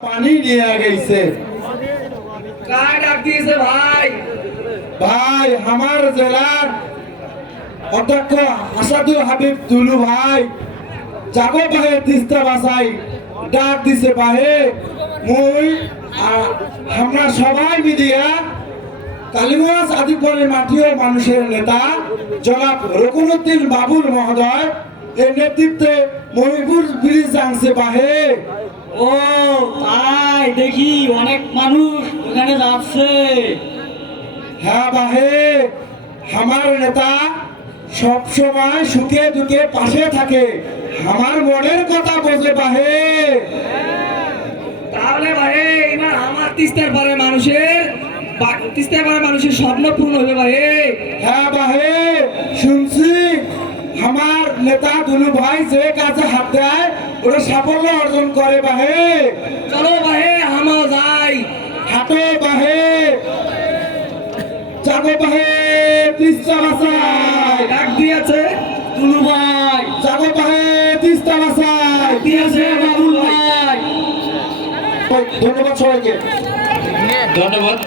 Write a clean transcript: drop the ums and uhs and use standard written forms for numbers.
পানি নিয়ে গেছে কার ডাক দিয়েছে ভাই? ভাই আমার জেলার অধ্যক্ষ আসাদুল হাবিব তুলু ভাই জাগো ভাই তিস্তা বাসাই ডাক দিছে ভাই মুই আমরা সবাই মিলিয়া কালিগঞ্জ আদিপুরের মাটিও মানুষের নেতা জনাব রকুনুদ্দিন বাবুল মহোদয় এর নেতৃত্বে মহিপুর ব্রিজ আনছে বাহে। ও তাই দেখি অনেক মানুষ ওখানে যাচ্ছে। হ্যাঁ বাহে আমার নেতা সব সময় সুখে দুঃখে পাশে থাকে, আমার মনের কথা বোঝে বাহে। তাহলে ভাই এবার আমার তিস্তার পারে মানুষের স্বপ্ন পূর্ণ হবে ভাই। হ্যাঁ বাহে শুনছি আমার নেতা দুলু ভাই যে কাজে হাত দেয় ওরা সাফল্য অর্জন করে বাহে। চলো ভাই আমও যাই। হাঁটো বাহে জাগো বাহে তিস্তা বাসাই ডাক দিয়েছে তুলু ভাই, জাগো বাহে তিস্তা বাসাই দিয়েছে বাবুল ভাই। ধন্যবাদ সবাইকে। ধন্যবাদ।